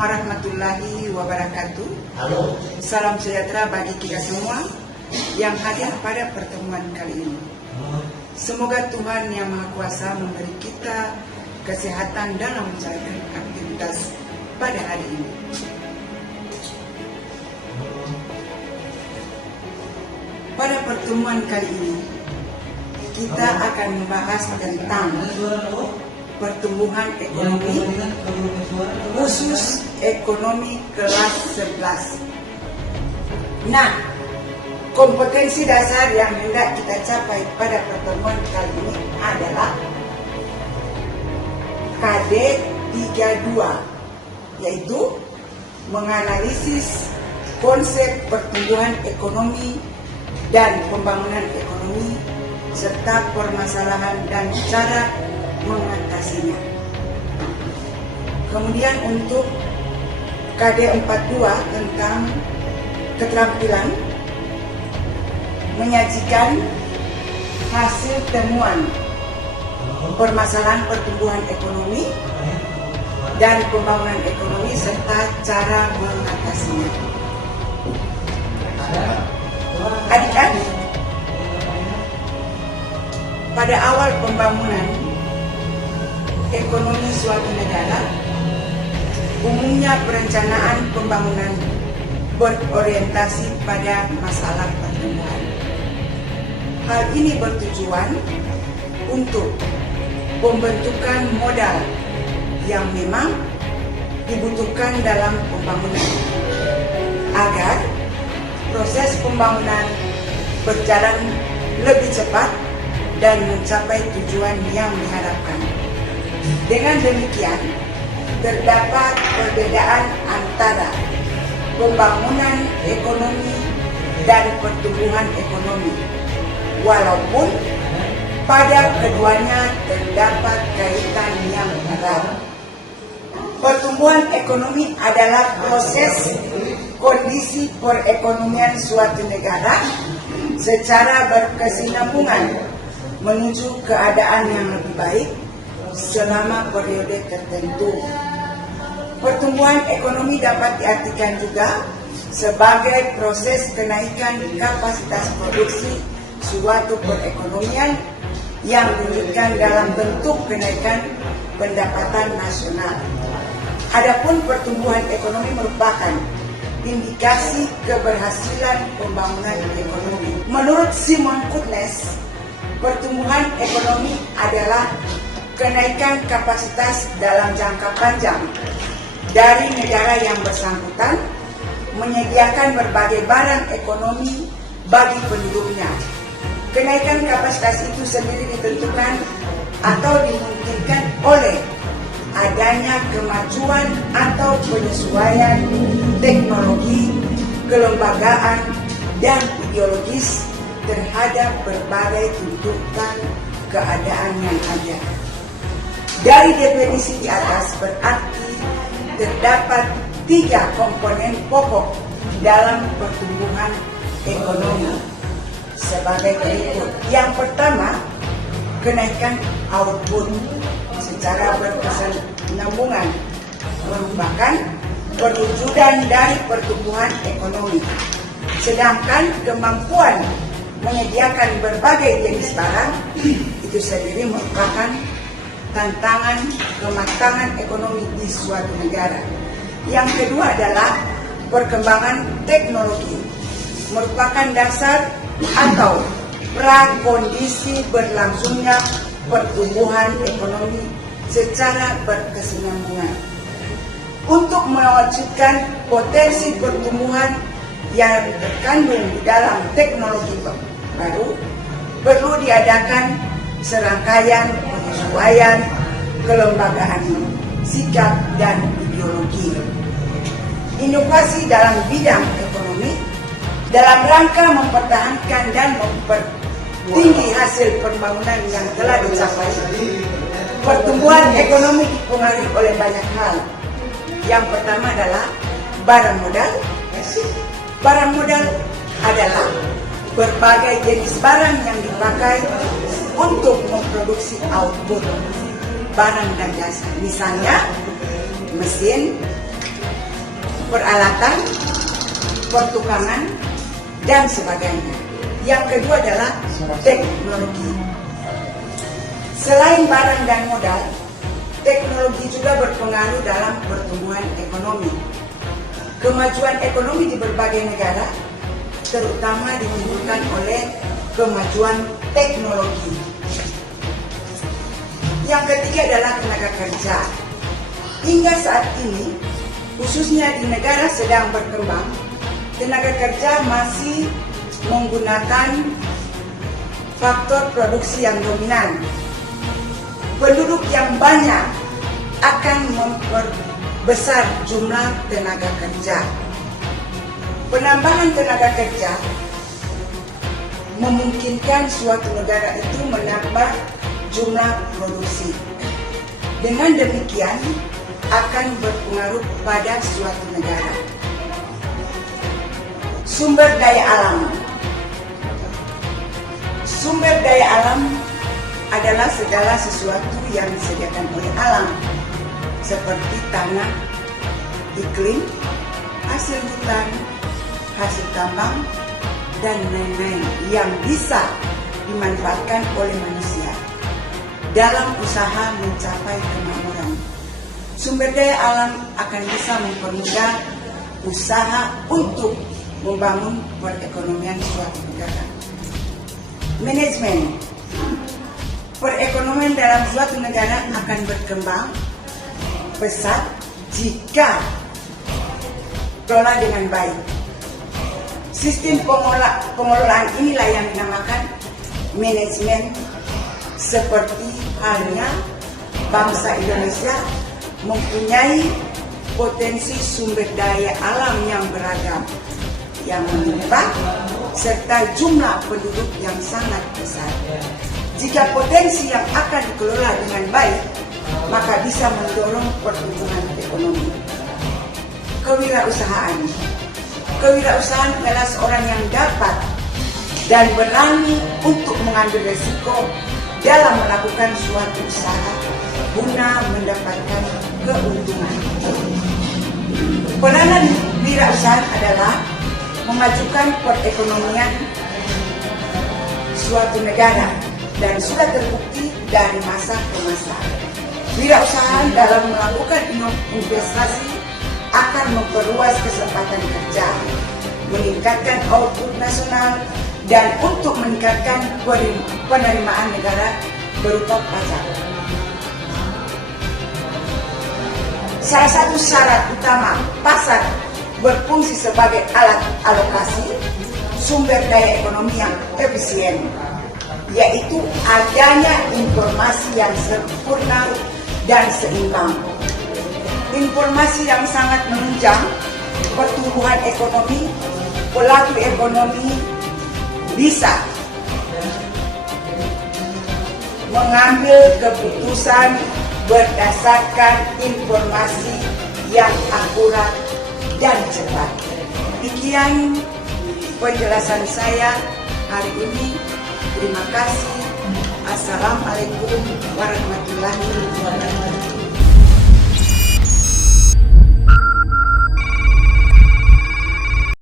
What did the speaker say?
warahmatullahi wabarakatuh. Halo. Salam sejahtera bagi kita semua yang hadir pada pertemuan kali ini. Semoga Tuhan Yang Maha Kuasa memberi kita kesehatan dalam menjalankan aktivitas pada hari ini. Pada pertemuan kali ini, kita akan membahas tentang pertumbuhan ekonomi, khusus ekonomi kelas 11. Nah, kompetensi dasar yang hendak kita capai pada pertemuan kali ini adalah KD 32, yaitu menganalisis konsep pertumbuhan ekonomi dan pembangunan ekonomi serta permasalahan dan cara mengatasinya. Kemudian untuk KD 42 tentang keterampilan, menyajikan hasil temuan permasalahan pertumbuhan ekonomi dan pembangunan ekonomi serta cara mengatasinya. Adik-adik, pada awal pembangunan ekonomi suatu negara, umumnya perencanaan pembangunan berorientasi pada masalah pertumbuhan. Hal ini bertujuan untuk pembentukan modal yang memang dibutuhkan dalam pembangunan agar proses pembangunan berjalan lebih cepat dan mencapai tujuan yang diharapkan. Dengan demikian, terdapat perbedaan antara pembangunan ekonomi dan pertumbuhan ekonomi, walaupun pada keduanya terdapat kaitan yang erat. Pertumbuhan ekonomi adalah proses kondisi perekonomian suatu negara secara berkesinambungan menuju keadaan yang lebih baik selama periode tertentu. Pertumbuhan ekonomi dapat diartikan juga sebagai proses kenaikan kapasitas produksi suatu perekonomian yang diwujudkan dalam bentuk kenaikan pendapatan nasional. Adapun pertumbuhan ekonomi merupakan indikasi keberhasilan pembangunan ekonomi. Menurut Simon Kuznets, pertumbuhan ekonomi adalah kenaikan kapasitas dalam jangka panjang dari negara yang bersangkutan menyediakan berbagai barang ekonomi bagi penduduknya. Kenaikan kapasitas itu sendiri ditentukan atau dimungkinkan oleh adanya kemajuan atau penyesuaian teknologi, kelembagaan, dan ideologis terhadap berbagai tuntutan keadaan yang ada. Dari definisi di atas berarti terdapat 3 komponen pokok dalam pertumbuhan ekonomi sebagai berikut. Yang pertama, kenaikan output secara berkesinambungan merupakan perwujudan dari pertumbuhan ekonomi. Sedangkan kemampuan menyediakan berbagai jenis barang itu sendiri merupakan tantangan kematangan ekonomi di suatu negara. Yang kedua adalah perkembangan teknologi, merupakan dasar atau prakondisi berlangsungnya pertumbuhan ekonomi secara berkesinambungan. Untuk mewujudkan potensi pertumbuhan yang terkandung di dalam teknologi baru, perlu diadakan serangkaian penyesuaian kelembagaan, sikap, dan ideologi. Inovasi dalam bidang ekonomi dalam rangka mempertahankan dan mempertinggi hasil pembangunan yang telah dicapai. Pertumbuhan ekonomi dipengaruhi oleh banyak hal. Yang pertama adalah barang modal. Barang modal adalah berbagai jenis barang yang dipakai untuk memproduksi output barang dan jasa. Misalnya mesin, peralatan, pertukangan, dan sebagainya. Yang kedua adalah teknologi. Selain barang dan modal, teknologi juga berpengaruh dalam pertumbuhan ekonomi. Kemajuan ekonomi di berbagai negara terutama ditimbulkan oleh kemajuan teknologi. Yang ketiga adalah tenaga kerja. Hingga saat ini, khususnya di negara sedang berkembang, tenaga kerja masih menggunakan faktor produksi yang dominan. Penduduk yang banyak akan memperbesar jumlah tenaga kerja. Penambahan tenaga kerja memungkinkan suatu negara itu menambah jumlah produksi. Dengan demikian akan berpengaruh pada suatu negara. Sumber daya alam. Sumber daya alam adalah segala sesuatu yang disediakan oleh alam, seperti tanah, iklim, hasil hutan, hasil tambang, dan lain-lain yang bisa dimanfaatkan oleh manusia dalam usaha mencapai kemakmuran. Sumber daya alam akan bisa mempermudah usaha untuk membangun perekonomian suatu negara. Manajemen. Perekonomian dalam suatu negara akan berkembang pesat jika kelola dengan baik. Sistem pengelolaan inilah yang dinamakan manajemen, seperti halnya bangsa Indonesia mempunyai potensi sumber daya alam yang beragam, yang melimpah, serta jumlah penduduk yang sangat besar. Jika potensi yang akan dikelola dengan baik, maka bisa mendorong pertumbuhan ekonomi. Kewirausahaan. Kewirausahaan adalah seorang yang dapat dan berani untuk mengambil resiko dalam melakukan suatu usaha guna mendapatkan keuntungan. Peranan wirausahaan adalah memajukan perekonomian suatu negara dan sudah terbukti dari masa ke masa. Wirausahaan dalam melakukan investasi akan memperluas kesempatan kerja, meningkatkan output nasional, dan untuk meningkatkan penerimaan negara berupa pajak. Salah satu syarat utama pasar berfungsi sebagai alat alokasi sumber daya ekonomi yang efisien, yaitu adanya informasi yang sempurna dan seimbang. Informasi yang sangat menunjang pertumbuhan ekonomi, pelaku ekonomi bisa mengambil keputusan berdasarkan informasi yang akurat dan cepat. Demikian penjelasan saya hari ini. Terima kasih. Assalamualaikum warahmatullahi wabarakatuh.